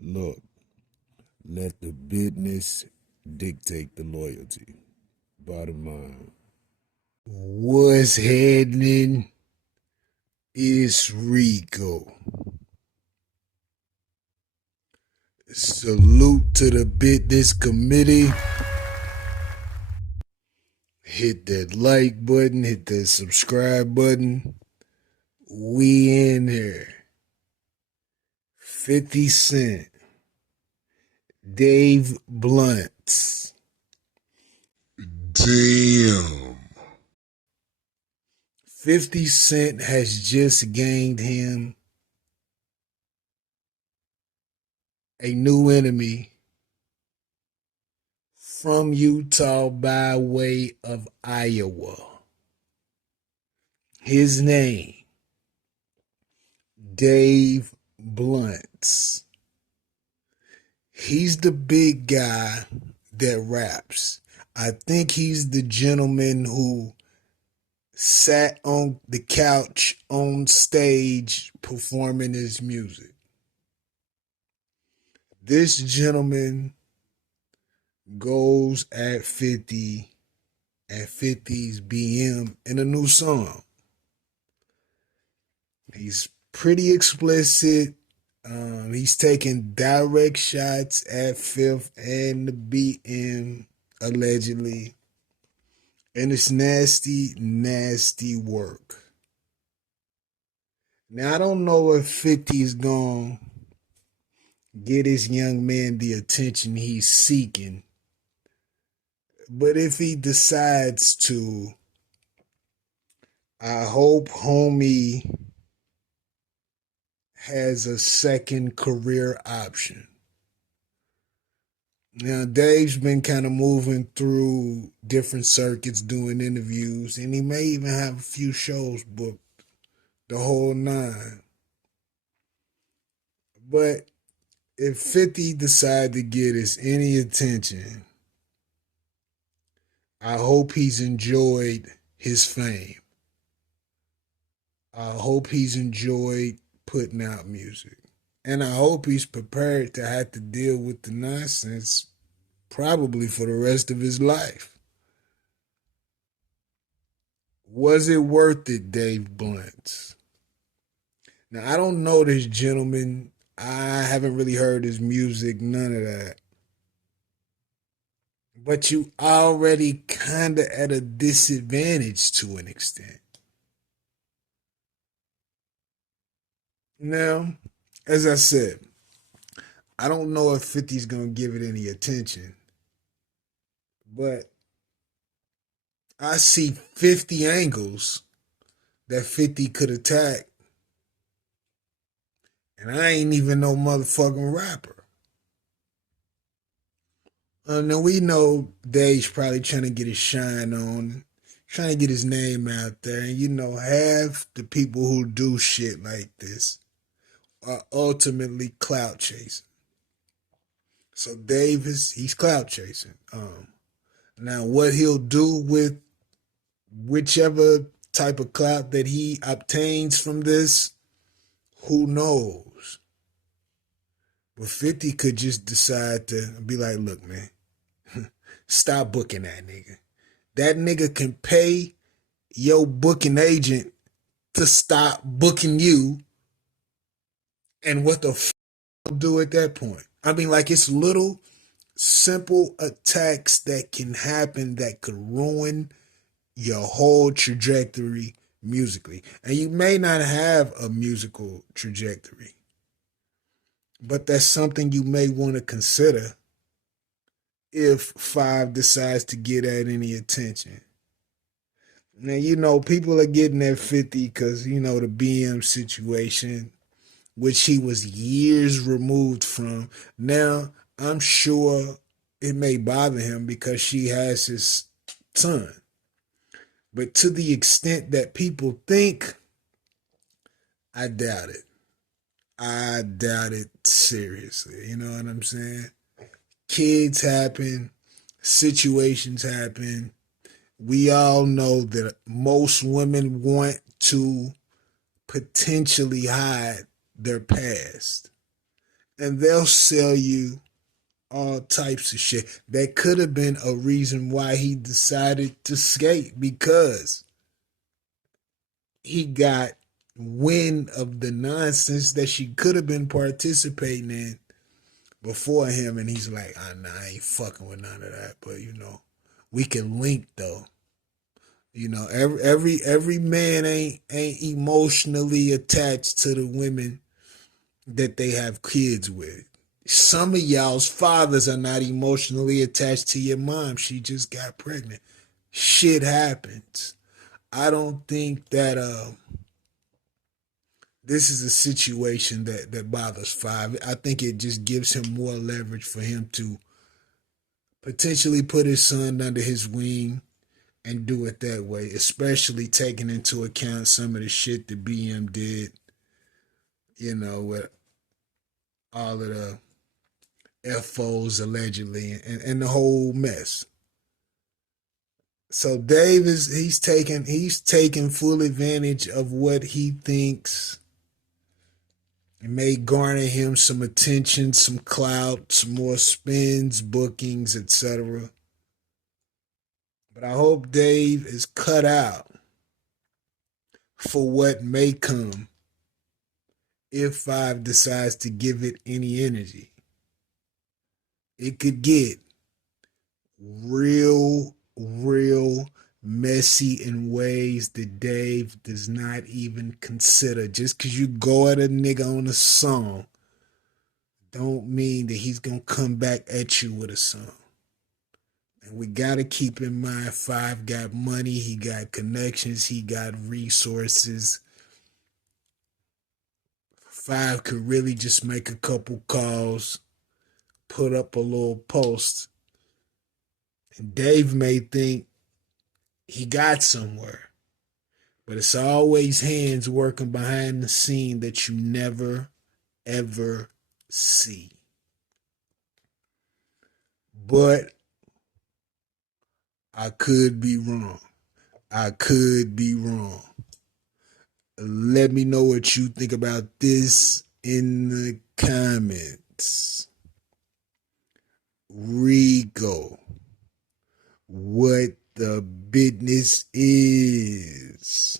Look, let the business dictate the loyalty. Bottom line. What's happening? It's Rico. Salute to the business committee. Hit that like button, hit that subscribe button. We in here. 50 Cent. Dave Blunt. Damn. 50 Cent has just gained him a new enemy from Utah by way of Iowa. His name, Dave Blunt. He's the big guy that raps. I think he's the gentleman who sat on the couch on stage performing his music. This gentleman goes at 50 at 50's BM in a new song. He's pretty explicit. He's taking direct shots at Fifth and the BM, allegedly. And it's nasty, nasty work. Now, I don't know if 50 is going to get this young man the attention he's seeking. But if he decides to, I hope homie has a second career option. Now, Dave's been kind of moving through different circuits, doing interviews, and he may even have a few shows booked, the whole nine. But if 50 decide to get us any attention, I hope he's enjoyed his fame. I hope he's enjoyed putting out music. And I hope he's prepared to have to deal with the nonsense probably for the rest of his life. Was it worth it, Dave Blunt? Now, I don't know this gentleman. I haven't really heard his music, none of that. But you already kind of at a disadvantage to an extent. Now, as I said, I don't know if 50's going to give it any attention, but I see 50 angles that 50 could attack, and I ain't even no motherfucking rapper. Now we know Dave's probably trying to get his shine on, trying to get his name out there, and half the people who do shit like this are ultimately clout chasing. So he's clout chasing. Now what he'll do with whichever type of clout that he obtains from this, who knows? But 50 could just decide to be like, look, man, stop booking that nigga. That nigga can pay your booking agent to stop booking you. And what the f do at that point? I mean, like, it's little simple attacks that can happen that could ruin your whole trajectory musically. And you may not have a musical trajectory, but that's something you may want to consider if Five decides to get at any attention. Now, people are getting at 50 because, the BM situation, which he was years removed from. Now, I'm sure it may bother him because she has his son. But to the extent that people think, I doubt it. I doubt it seriously. You know what I'm saying? Kids happen, situations happen. We all know that most women want to potentially hide their past. and they'll sell you all types of shit. That could have been a reason why he decided to skate, because he got wind of the nonsense that she could have been participating in before him, and he's like, nah, I ain't fucking with none of that. But we can link though. Every man ain't emotionally attached to the women that they have kids with. Some of y'all's fathers are not emotionally attached to your mom. She just got pregnant. Shit happens. I don't think that this is a situation that bothers Five. I think it just gives him more leverage for him to potentially put his son under his wing and do it that way, especially taking into account some of the shit that BM did, with all of the FOs allegedly and the whole mess. So Dave he's taking full advantage of what he thinks may garner him some attention, some clout, some more spins, bookings, etc. But I hope Dave is cut out for what may come if Five decides to give it any energy. It could get real messy in ways that Dave does not even consider. Just because you go at a nigga on a song don't mean that he's gonna come back at you with a song. And we gotta keep in mind Five got money, he got connections, he got resources. Five could really just make a couple calls, put up a little post, and Dave may think he got somewhere. But it's always hands working behind the scene that you never, ever see. But I could be wrong. I could be wrong. Let me know what you think about this in the comments. Rico, what the business is.